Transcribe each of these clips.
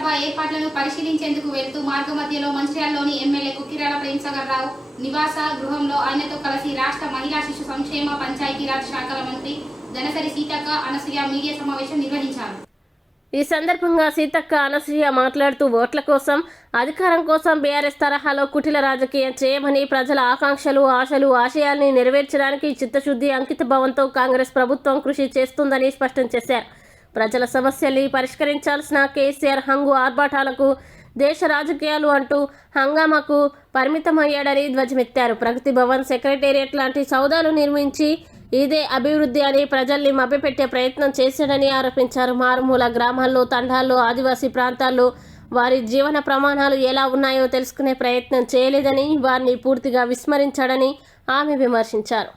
సభ ఏర్పాట్లను పరిశీలించేందుకు వెళ్తూ మార్గమధ్యలో మంచిర్యాలలోని ఎమ్మెల్యే కుక్కిరాల ప్రేమసాగర్ రావు నివాస గృహంలో ఆయనతో కలిసి రాష్ట్ర మహిళా శిశు సంక్షేమ పంచాయతీరాజ్ శాఖల మంత్రి ధనసరి సీతక్క అనసూయ మీడియా సమావేశం నిర్వహించారు. ఈ సందర్భంగా సీతక్క అనసూయ మాట్లాడుతూ ఓట్ల కోసం అధికారం కోసం బీఆర్ఎస్ తరహాలో కుటిల రాజకీయం చేయమని ప్రజల ఆకాంక్షలు ఆశలు ఆశయాల్ని నెరవేర్చడానికి చిత్తశుద్ధి అంకిత భావంతో కాంగ్రెస్ ప్రభుత్వం కృషి చేస్తుందని స్పష్టం చేశారు. ప్రజల సమస్యల్ని పరిష్కరించాల్సిన కేసీఆర్ హంగు ఆర్భాటాలకు దేశ రాజకీయాలు అంటూ హంగామాకు పరిమితమయ్యాడని ధ్వజమెత్తారు. ప్రగతి భవన్, సెక్రటేరియట్ లాంటి సౌదాలు నిర్మించి ఇదే అభివృద్ధి అని ప్రజల్ని మభ్యపెట్టే ప్రయత్నం చేశాడని ఆరోపించారు. మారుమూల గ్రామాల్లో, తండాల్లో, ఆదివాసీ ప్రాంతాల్లో వారి జీవన ప్రమాణాలు ఎలా ఉన్నాయో తెలుసుకునే ప్రయత్నం చేయలేదని, వారిని పూర్తిగా విస్మరించాడని ఆమె విమర్శించారు.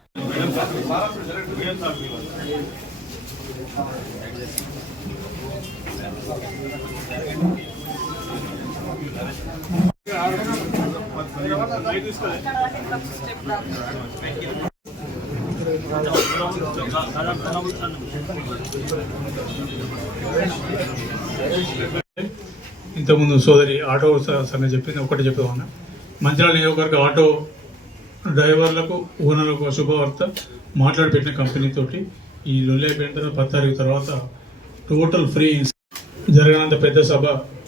ఇంతకుముందు సోదరి ఆటో సంగతి చెప్పింది ఒకటి చెప్పేవాళ్ళ మంచిర్యాల నియోజకవర్గ ఆటో డ్రైవర్లకు ఓనర్లకు శుభవార్త మాట్లాడి పెట్టిన కంపెనీతోటి ఈ లొల్లి అయిపోయిన తర్వాత 10 తారీఖు తర్వాత టోటల్ ఫ్రీ జరగనంత పెద్ద సభ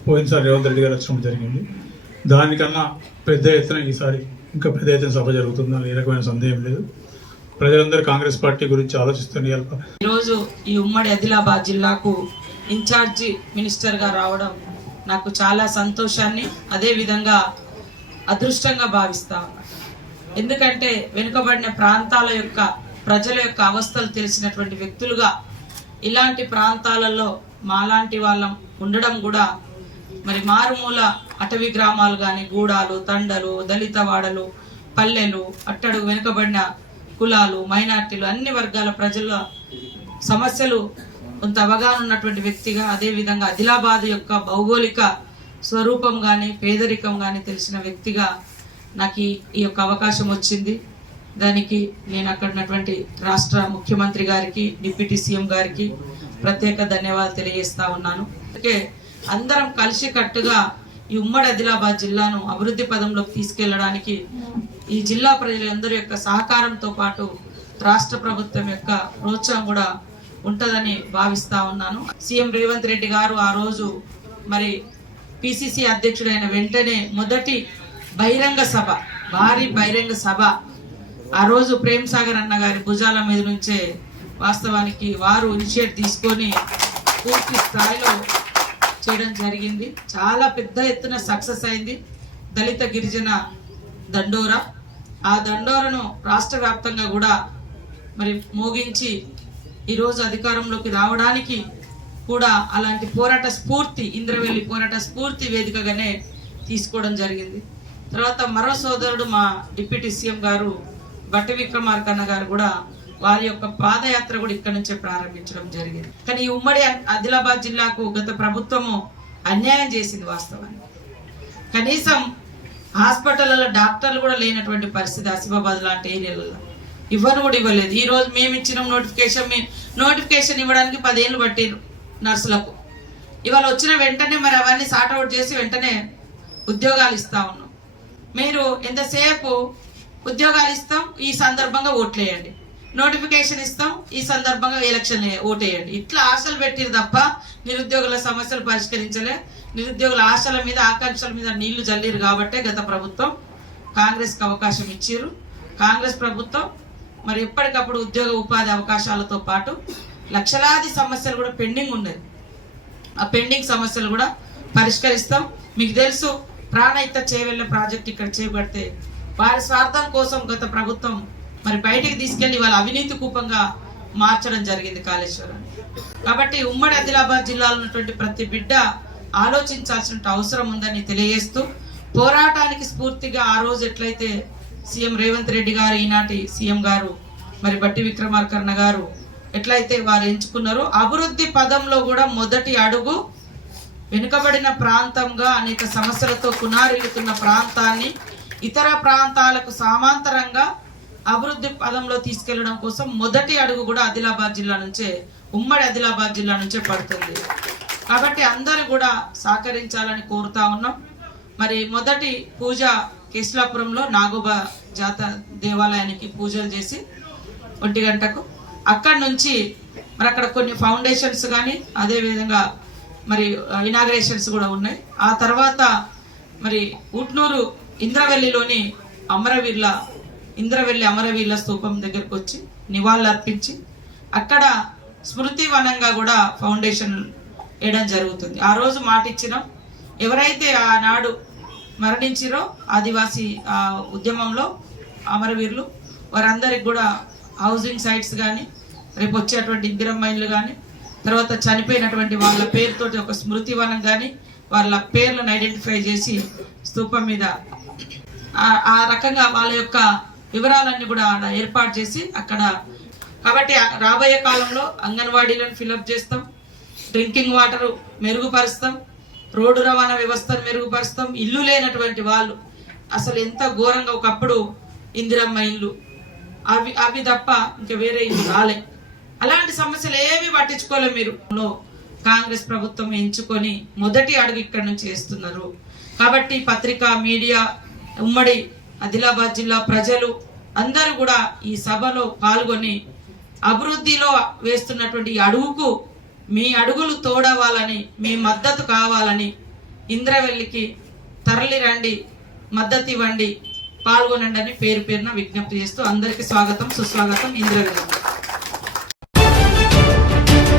పోయినసారి రేవంత్ రెడ్డి గారు వచ్చినప్పుడు జరిగింది. దానికన్నా పెద్ద ఎత్తున ఈసారి ఇంకా పెద్ద ఎత్తున సభ జరుగుతుందని ఏ రకమైన సందేహం లేదు. ప్రజలందరూ కాంగ్రెస్ పార్టీ గురించి ఆలోచిస్తున్నారు. ఈరోజు ఈ ఉమ్మడి ఆదిలాబాద్ జిల్లాకు ఇన్ఛార్జి మినిస్టర్గా రావడం నాకు చాలా సంతోషాన్ని, అదేవిధంగా అదృష్టంగా భావిస్తా ఉన్నాను. ఎందుకంటే వెనుకబడిన ప్రాంతాల యొక్క ప్రజల యొక్క అవస్థలు తెలిసినటువంటి వ్యక్తులుగా ఇలాంటి ప్రాంతాలలో మాలాంటి వాళ్ళం ఉండడం కూడా, మరి మారుమూల అటవీ గ్రామాలు కానీ, గూడాలు, తండలు, దళిత వాడలు, పల్లెలు, అట్టడుగు వెనుకబడిన కులాలు, మైనార్టీలు, అన్ని వర్గాల ప్రజల సమస్యలు కొంత అవగాహన ఉన్నటువంటి వ్యక్తిగా, అదేవిధంగా ఆదిలాబాద్ యొక్క భౌగోళిక స్వరూపం కానీ, పేదరికం కానీ తెలిసిన వ్యక్తిగా నాకు ఈ యొక్క అవకాశం వచ్చింది. దానికి నేను అక్కడ ఉన్నటువంటి రాష్ట్ర ముఖ్యమంత్రి గారికి, డిప్యూటీ సీఎం గారికి ప్రత్యేక ధన్యవాదాలు తెలియజేస్తా ఉన్నాను. అందుకే అందరం కలిసికట్టుగా ఈ ఉమ్మడి ఆదిలాబాద్ జిల్లాను అభివృద్ధి పదంలోకి తీసుకెళ్లడానికి ఈ జిల్లా ప్రజలందరి యొక్క సహకారంతో పాటు రాష్ట్ర ప్రభుత్వం యొక్క ప్రోత్సాహం కూడా ఉంటుందని భావిస్తా ఉన్నాను. సీఎం రేవంత్ రెడ్డి గారు ఆ రోజు మరి పిసిసి అధ్యక్షుడైన వెంటనే మొదటి బహిరంగ సభ, భారీ బహిరంగ సభ ఆ రోజు ప్రేమసాగర్ అన్న గారి భుజాల మీద నుంచే వాస్తవానికి వారు ఇనిషియేట్ తీసుకొని పూర్తి స్థాయిలో చేయడం జరిగింది. చాలా పెద్ద ఎత్తున సక్సెస్ అయింది. దళిత గిరిజన దండోరా, ఆ దండోరను రాష్ట్ర వ్యాప్తంగా కూడా మరి మోగించి ఈరోజు అధికారంలోకి రావడానికి కూడా అలాంటి పోరాట స్ఫూర్తి, ఇంద్రవెల్లి పోరాట స్ఫూర్తి వేదికగానే తీసుకోవడం జరిగింది. తర్వాత మరో సోదరుడు మా డిప్యూటీ సీఎం గారు బట్టి విక్రమార్కన్న గారు కూడా వారి యొక్క పాదయాత్ర కూడా ఇక్కడ నుంచే ప్రారంభించడం జరిగింది. కానీ ఈ ఉమ్మడి ఆదిలాబాద్ జిల్లాకు గత ప్రభుత్వము అన్యాయం చేసింది. వాస్తవానికి కనీసం హాస్పిటల్లో డాక్టర్లు కూడా లేనటువంటి పరిస్థితి ఆసిఫాబాద్ లాంటి ఏరియాలలో ఇవ్వను కూడా ఇవ్వలేదు. ఈ రోజు మేము ఇచ్చిన నోటిఫికేషన్ ఇవ్వడానికి 10 ఏళ్ళు పట్టిరు నర్సులకు. ఇవాళ వచ్చిన వెంటనే మరి అవన్నీ సార్ట్అవుట్ చేసి వెంటనే ఉద్యోగాలు ఇస్తా ఉన్నాం. మీరు ఎంతసేపు ఉద్యోగాలు ఇస్తాం, ఈ సందర్భంగా ఓట్లేయండి, నోటిఫికేషన్ ఇస్తాం, ఈ సందర్భంగా ఎలక్షన్ ఓటేయండి, ఇట్లా ఆశలు పెట్టిరు తప్ప నిరుద్యోగుల సమస్యలు పరిష్కరించలే. నిరుద్యోగుల ఆశల మీద, ఆకాంక్షల మీద నీళ్లు జల్లిరు కాబట్టే గత ప్రభుత్వం కాంగ్రెస్కి అవకాశం ఇచ్చిర్రు. కాంగ్రెస్ ప్రభుత్వం మరి ఎప్పటికప్పుడు ఉద్యోగ ఉపాధి అవకాశాలతో పాటు లక్షలాది సమస్యలు కూడా పెండింగ్ ఉన్నాయి. ఆ పెండింగ్ సమస్యలు కూడా పరిష్కరిస్తాం. మీకు తెలుసు, ప్రాణహిత చేవెళ్ళ ప్రాజెక్ట్ ఇక్కడ చేపడితే వారి స్వార్థం కోసం గత ప్రభుత్వం మరి బయటికి తీసుకెళ్లి వాళ్ళ అవినీతి కూపంగా మార్చడం జరిగింది కాళేశ్వరాన్ని. కాబట్టి ఉమ్మడి ఆదిలాబాద్ జిల్లాలో ఉన్నటువంటి ప్రతి బిడ్డ ఆలోచించాల్సిన అవసరం ఉందని తెలియజేస్తూ, పోరాటానికి స్ఫూర్తిగా ఆ రోజు ఎట్లయితే సీఎం రేవంత్ రెడ్డి గారు, ఈనాటి సీఎం గారు మరి బట్టి విక్రమార్కన్న గారు ఎట్లయితే వారు ఎంచుకున్నారో, అభివృద్ధి పదంలో కూడా మొదటి అడుగు వెనుకబడిన ప్రాంతంగా అనేక సమస్యలతో కునారిల్లుతున్న ప్రాంతాన్ని ఇతర ప్రాంతాలకు సమాంతరంగా అభివృద్ధి పదంలో తీసుకెళ్లడం కోసం మొదటి అడుగు కూడా ఆదిలాబాద్ జిల్లా నుంచే, ఉమ్మడి ఆదిలాబాద్ జిల్లా నుంచే పడుతుంది. కాబట్టి అందరూ కూడా సహకరించాలని కోరుతా ఉన్నాం. మరి మొదటి పూజ కేశలాపురంలో నాగోబా జాతర దేవాలయానికి పూజలు చేసి 1 గంటకు అక్కడి నుంచి మరి అక్కడ కొన్ని ఫౌండేషన్స్ కానీ అదేవిధంగా మరి ఇనాగ్రేషన్స్ కూడా ఉన్నాయి. ఆ తర్వాత మరి ఉట్నూరు ఇంద్రవెల్లిలోని ఇంద్రవెల్లి అమరవీరుల స్తూపం దగ్గరకు వచ్చి నివాళులు అర్పించి అక్కడ స్మృతి వనంగా కూడా ఫౌండేషన్ వేయడం జరుగుతుంది. ఆ రోజు మాట ఇచ్చినాం, ఎవరైతే ఆనాడు మరణించిరో ఆదివాసీ ఉద్యమంలో అమరవీరులు వారందరికి కూడా హౌసింగ్ సైట్స్ కానీ రేపు వచ్చేటువంటి ఇందిరమ్మ ఇళ్ళు కానీ తర్వాత చనిపోయినటువంటి వాళ్ళ పేరుతోటి ఒక స్మృతి వనం కానీ వాళ్ళ పేర్లను ఐడెంటిఫై చేసి స్తూపం మీద ఆ రకంగా వాళ్ళ యొక్క వివరాలన్నీ కూడా ఏర్పాటు చేసి అక్కడ. కాబట్టి రాబోయే కాలంలో అంగన్వాడీలను ఫిలప్ చేస్తాం, డ్రింకింగ్ వాటర్ మెరుగుపరుస్తాం, రోడ్డు రవాణా వ్యవస్థను మెరుగుపరుస్తాం. ఇల్లు లేనటువంటి వాళ్ళు అసలు ఎంత ఘోరంగా ఒకప్పుడు ఇందిరమ్మ ఇల్లు అవి తప్ప ఇంకా వేరే ఇల్లు రాలే. అలాంటి సమస్యలు ఏమీ పట్టించుకోలే. మీరు కాంగ్రెస్ ప్రభుత్వం ఎంచుకొని మొదటి అడుగు ఇక్కడ నుంచి వేస్తున్నారు. కాబట్టి పత్రికా మీడియా ఉమ్మడి ఆదిలాబాద్ జిల్లా ప్రజలు అందరూ కూడా ఈ సభలో పాల్గొని అభివృద్ధిలో వేస్తున్నటువంటి అడుగుకు మీ అడుగులు తోడవాలని, మీ మద్దతు కావాలని ఇంద్రవెల్లికి తరలి రండి, మద్దతు ఇవ్వండి, పాల్గొనండి అని పేరు పేరున విజ్ఞప్తి చేస్తూ అందరికీ స్వాగతం సుస్వాగతం. ఇంద్రవెల్లి.